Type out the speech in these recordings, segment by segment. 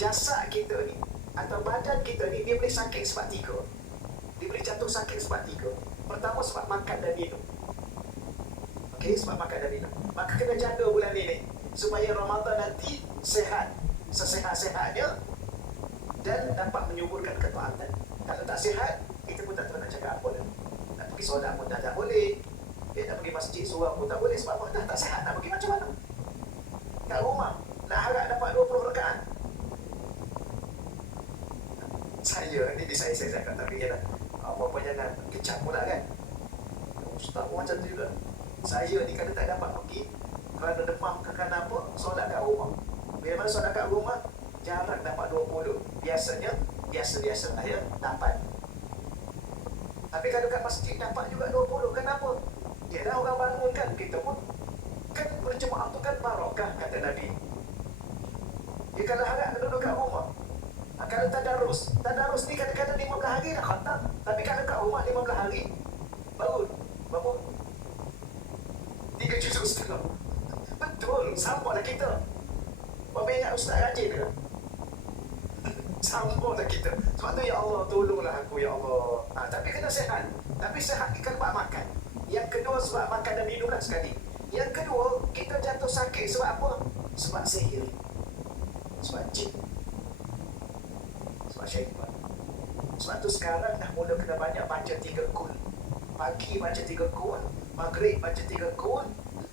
jasad kita ni atau badan kita ni, dia boleh sakit sebab 3. Dia boleh jatuh sakit sebab 3. Pertama, sebab makan dan minum. Okey, sebab makan dan minum. Maka kena jaga bulan ni supaya Ramadan nanti sehat, sesehat-sehatnya, dan dapat menyuburkan ketaatan. Kalau tak sihat, kita pun tak tahu nak cakap apa dah. Nak pergi solat pun tak boleh. Nak pergi masjid surau pun tak boleh. Sebab apa? Dah tak sihat, nak pergi macam mana? Kat rumah nak harap dapat 20 rakaat. Saya ni saya cakap, tapi ya lah, apa jangan kecap pula kan. Ustaz pun macam tu juga. Saya ni kalau tak dapat pergi kerana demam ke kerana apa, solat kat rumah. Bila mana solat kat rumah, jarang dapat 20. Biasanya biasa-biasa lah ya, dapat. Tapi kalau kat masjid dapat juga 20. Kenapa? Yalah, orang bangun kan, kita pun kan berjemaah tu kan barakah, kata Nabi. Ya, kalau harap duduk kat rumah, kalau tadarus ni kadang-kadang 15 hari dah khatam. Tapi kalau kat rumah 15 hari baru berapa? 3 juzuk setengah. Betul, sama lah kita. Berapa ingat ustaz rajin ke? Sama lah kita. Sebab tu, ya Allah, tolonglah aku, ya Allah. Tapi kena sihat. Tapi sihat ikan buat makan. Yang kedua, sebab makan dan minum lah sekali. Yang kedua, kita jatuh sakit sebab apa? Sebab sihir, sebab jin, sebab syaitan. Sebab tu sekarang dah mula kena banyak baca 3 kul. Pagi baca 3 kul, maghrib baca 3 kul,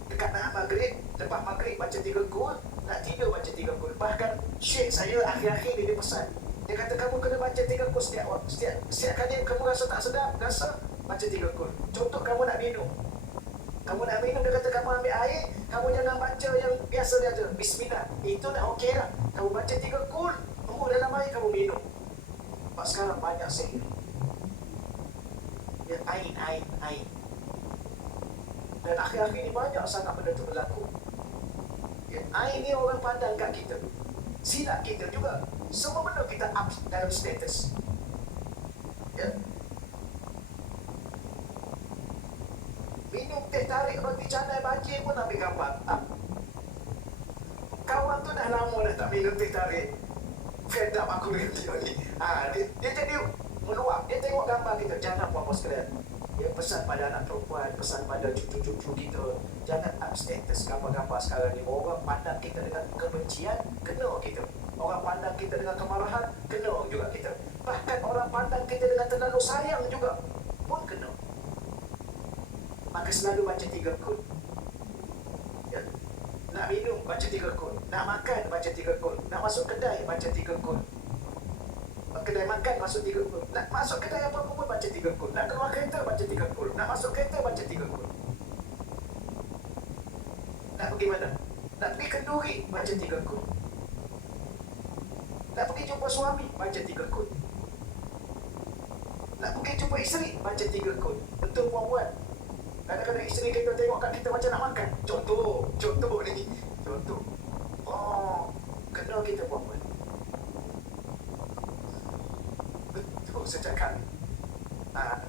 dekat nak maghrib, lepas maghrib baca 3 kul, nak tidur baca 3 kul. Bahkan syekh saya akhir-akhir ni dia pesan, dia kata kamu kena baca 3 kul setiap kali kamu rasa tak sedap, baca 3 kul. Contoh kamu nak minum, dia kata kamu ambil air, kamu jangan baca yang biasa dia tu, bismillah, itu dah okey dah. Kamu baca 3 kul, tunggu dalam air, kamu minum. Sebab sekarang banyak sihir. Ya, air. Dan akhir-akhir ni banyak sangat benda tu berlaku. Ya, air ni orang pandang kat kita, silap kita juga. Semua benda kita up dalam status. Ya. Minum teh tarik roti canai bajir pun ambil gambar. Kawan tu dah lama dah tak minum teh tarik. Fed up aku dengan dia ni. Dia jadi meluap. Dia tengok gambar kita. Jangan apa-apa sekalian. Dia pesan pada anak perempuan, pesan pada cucu-cucu kita, jangan up status gambar-gambar sekarang ni. Orang pandang kita dengan kebencian, kena kita. Orang pandang kita dengan kemarahan, kena juga kita. Bahkan orang pandang kita dengan terlalu sayang juga pun kena. Maka selalu baca 3 kul. Ya. Nak minum, baca 3 kul. Nak makan, baca 3 kul. Nak masuk kedai, baca 3 kul. Kedai makan, masuk 3 kul. Nak masuk kedai apa-apa pun, baca 3 kul. Nak keluar kereta, baca 3 kul. Nak masuk kereta, baca 3 kul. Nak pergi mana? Nak pergi kenduri, baca 3 kul. Nak pergi jumpa suami, baca 3 kul. Nak pergi jumpa isteri, baca 3 kul. Betul puan-puan? Kadang-kadang isteri kita tengok kat kita macam nak makan. Contoh ni. Contoh. Kena kita puan-puan. Betul saya cakap.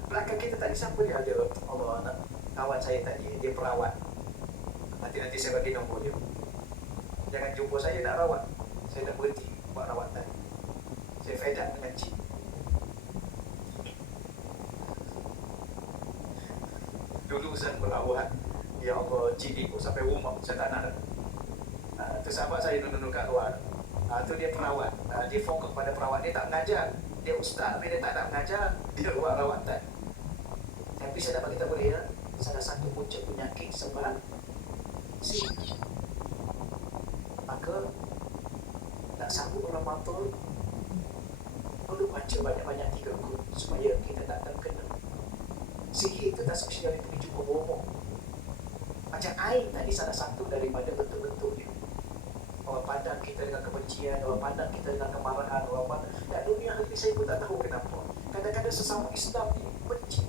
Belakang kita tadi siapa dia ada? Allah, kawan saya tadi, dia perawat. Nanti saya bagi nombor dia. Jangan jumpa saya nak rawat. Saya dah berhenti buat rawatan. Saya fed up dengan cik. Dulu Zan merawat, ya Allah, cik ikut sampai rumah, saya tak nak. Tu sahabat saya duduk kat luar. Tu dia perawat, dia fokus pada perawat, dia tak mengajar. Dia ustaz tapi dia tak nak mengajar, dia buat rawatan. Tapi saya dapat kita boleh ya, salah satu punca penyakit sebab sihir. Maka nak sambut Ramadan, perlu baca banyak-banyak 3 kul supaya kita tak terkena. Sihir itu tak semestinya pergi jumpa bohong. Macam air tadi salah satu daripada bentuk-bentuk dia. Orang pandang kita dengan kebencian, orang pandang kita dengan kemarahan, orang pandang. Dan dunia hari saya pun tak tahu kenapa. Kadang-kadang sesama Islam ni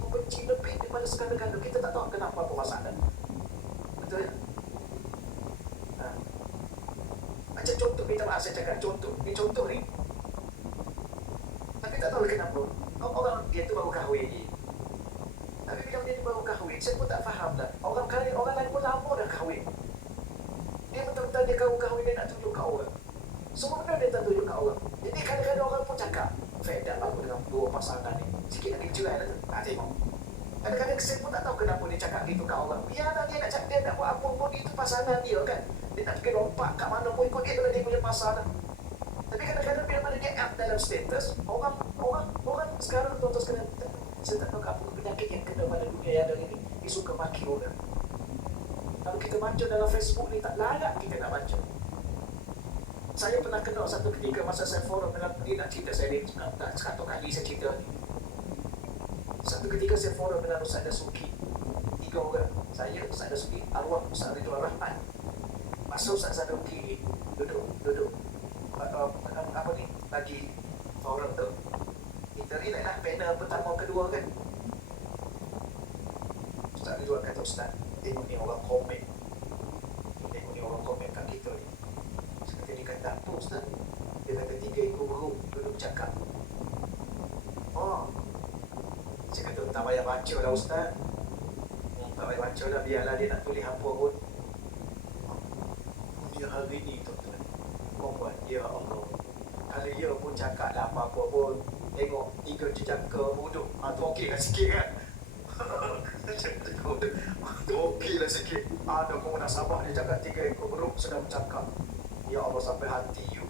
benci lebih daripada segala-gala. Kita tak tahu kenapa apa masalah. Betul ya? Macam contoh, minta maaf saya cakap contoh. Ni contoh ni. Tapi tak tahu kenapa. Orang dia tu baru kahwin ni. Tapi bila dia baru kahwin, saya pun tak faham dah. Orang lain pun lama dah kahwin. Dia betul-betul dia kahwin, dia nak tunjuk kat orang. Semua benda dia tak tunjuk kat orang. Jadi kadang-kadang orang pun cakap, fed up aku dengan dua pasangan ni. Sikit lagi cerai lah tu. Tengok. Kadang-kadang saya pun tak tahu kenapa dia cakap gitu kat orang. Biarlah dia nak cakap, dia nak buat apa pun, itu pasangan dia kan. Dia nak pergi lompat kat mana pun ikut dia kalau dia punya pasangan. Tapi kadang-kadang bila mana dia up dalam status, orang sekarang tuan-tuan sekalian, saya tak tahu apa penyakit yang kena pada dunia yang ada ini. Dia suka maki orang. Kalau kita baca dalam Facebook ni tak layak kita nak baca. Saya pernah kenal satu ketika masa saya forum dengan dia nak cerita saya ni, tak 100 kali saya cerita ni. Satu ketika saya forum dengan Ustaz Dasuki, 3 orang. Saya, Ustaz Dasuki, arwah Ustaz Ridwan Rahman. Masa Ustaz Dasuki duduk apa ni, lagi forum tu, kita relax lah panel pertama kedua kan. Ustaz Ridwan kata, Ustaz, tengok ni orang komen. Tengok ni orang komen kat kita ni. Dia kata, apa Ustaz? Dia kata 3 ekor burung duduk bercakap. Oh, saya kata, tak payah baca lah Ustaz. Tak payah baca lah, biarlah dia nak tulis apa pun. Dunia hari ni tuan-tuan, buat ya Allah. Kalau dia pun cakap lah apa-apa pun, tengok 3 jejaka duduk, tu okey lah sikit kan. Tu okey lah sikit. Ada munasabah dia cakap 3 ekor burung sedang bercakap. Ya Allah, sampai hati you.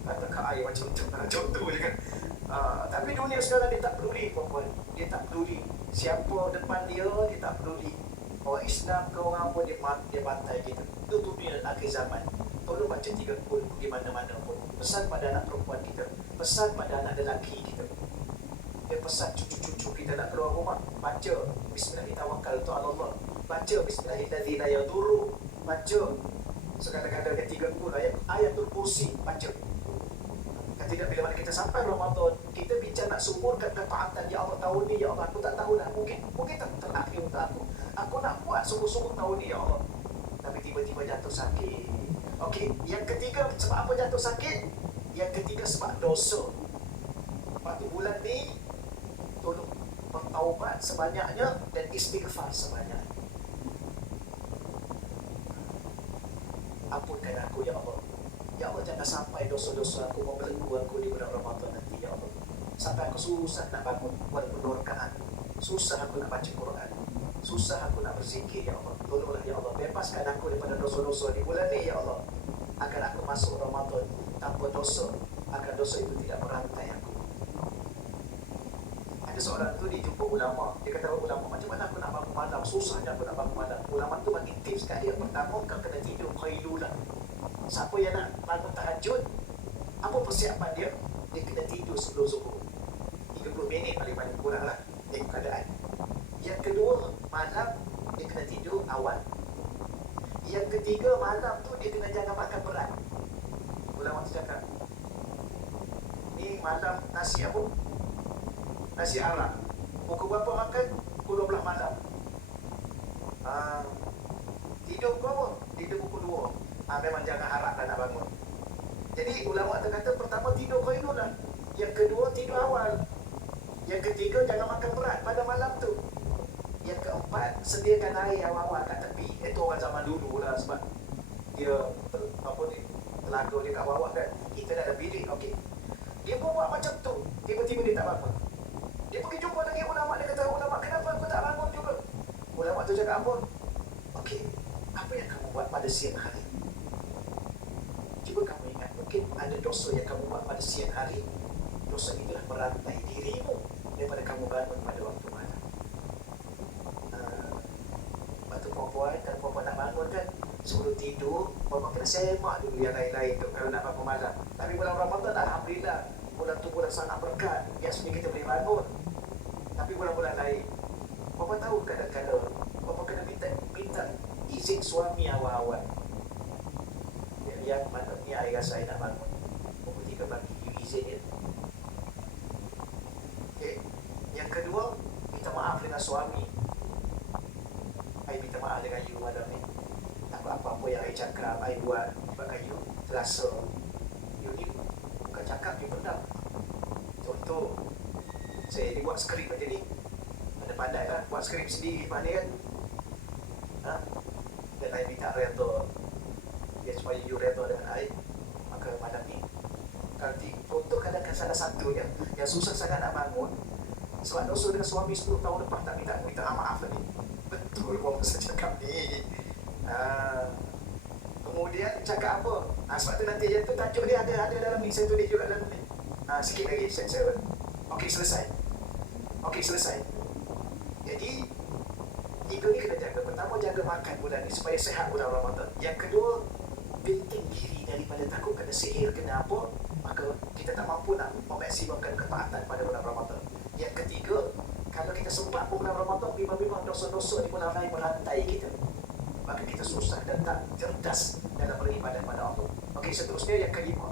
Kata kat air macam tu, contoh je kan. Tapi dunia sekarang dia tak peduli perempuan. Dia tak peduli siapa depan dia, dia tak peduli. Orang Islam ke orang apa, dia bantai kita. Itu dunia akhir zaman. Tolong baca 3 kul di mana-mana pun. Pesan pada anak perempuan kita, pesan pada anak lelaki kita. Dia pesan cucu-cucu kita nak keluar rumah, baca Bismillahirrahmanirrahim. Baca Bismillahirrahmanirrahim. Baca sekadang-kadang ada 3 kul ayatul kursi, baca. Kan tidak, bila mana kita sampai Ramadan, kita bincang nak sumurkan ketaatan. Ya Allah, tahun ni ya Allah aku tak tahu dah, mungkin tak terakhir untuk aku nak buat sungguh-sungguh tahun ni ya Allah, tapi tiba-tiba jatuh sakit. Okey, yang ketiga sebab apa jatuh sakit? Yang ketiga sebab dosa. Lepas tu bulan ni tolong bertaubat sebanyaknya dan istighfar sebanyaknya. Ampunkan aku ya Allah. Ya Allah, jangan sampai dosa-dosa aku membelenggu aku di bulan Ramadan nanti ya Allah. Sampai aku susah nak bangun walaupun 2 rakaat. Susah aku nak baca Quran. Susah aku nak berzikir ya Allah. Tolonglah ya Allah, bebaskan aku daripada dosa-dosa di bulan ni ya Allah. Agar aku masuk Ramadan tanpa dosa, agar dosa itu tidak merantai aku. Ada seorang tu dia jumpa ulama. Dia kata, ulama, macam mana aku nak bangun malam? Susahnya aku nak bangun malam. Ulama tu bagi tips kat dia. Pertama, kau kena tidur qailulah. Siapa yang nak bangun tahajud, apa persiapan dia? Dia kena tidur sebelum zuhur 30 minit paling kurang lah, tengok keadaan. Yang kedua, malam dia kena tidur awal. Yang ketiga, malam tu dia kena jangan makan berat. Ulama tu cakap, ni malam nasi apa? Nasi arak. Pukul berapa makan? Pukul 12 malam. Tidur pukul apa? Tidur pukul 2. Memang jangan harapkan nak bangun. Jadi ulama tu kata, pertama tidur qailulah lah. Yang kedua tidur awal. Yang ketiga jangan makan berat pada malam tu. Yang keempat, sediakan air awal-awal kat tepi. Itu orang zaman dulu lah, sebab dia telaga dia kat bawah kan. Kita dah ada bilik, okey. Dia pun buat macam tu. Tiba-tiba dia tak bangun. Dia pergi jumpa lagi ulama. Dia kata, ulama, kenapa aku tak bangun juga? Ulama tu cakap apa? Okey, apa yang kamu buat pada siang hari? Cuba kamu ingat, mungkin ada dosa yang kamu buat pada siang hari. Dosa itulah merantai dirimu daripada kamu bangun pada waktu malam. Waktu perempuan, kalau perempuan nak bangun kan, sebelum tidur, perempuan kena semak dulu yang lain-lain tu kalau nak bangun malam. Tapi bulan Ramadan, alhamdulillah, bulan tu bulan sangat berkat. Biasanya kita boleh bangun. Tapi bulan-bulan lain, perempuan tahu kadang-kadang perempuan kena minta izin suami awal-awal. Yang mana ni air rasa nak bangun, pukul 3 pagi izin dia. Okay. Yang kedua, minta maaf dengan suami. I minta maaf dengan you malam ni. Apa-apa yang I cakap, I buat sebabkan you terasa you ni bukan cakap, you pendam. Contoh, saya ni buat skrip macam ni, ada pandai lah buat skrip sendiri pandai kan. Dan I minta redha, supaya you redha dengan I. Maka malam ni Contoh kadang-kadang salah satunya yang susah sangat nak bangun sebab dosa dengan suami 10 tahun lepas tak minta maaf lagi. Betul orang masa cakap ni. Kemudian cakap apa? Sebab tu nanti yang tu tajuk dia ada dalam ni, saya tulis juga dalam ni. Sikit lagi saya. Okey, selesai. Jadi tiga ni kena jaga. Pertama, jaga makan bulan ni supaya sihat bulan Ramadan. Yang kedua, benteng diri daripada takut kena sihir, kena apa, maka kita tak mampu nak memaksimumkan ketaatan pada bulan Ramadan. Yang ketiga, kalau kita sempat bulan Ramadan, memang dosa-dosa di bulan lain merantai kita, maka kita susah dan tak cerdas dalam beribadah pada Allah. Okey, seterusnya yang kelima,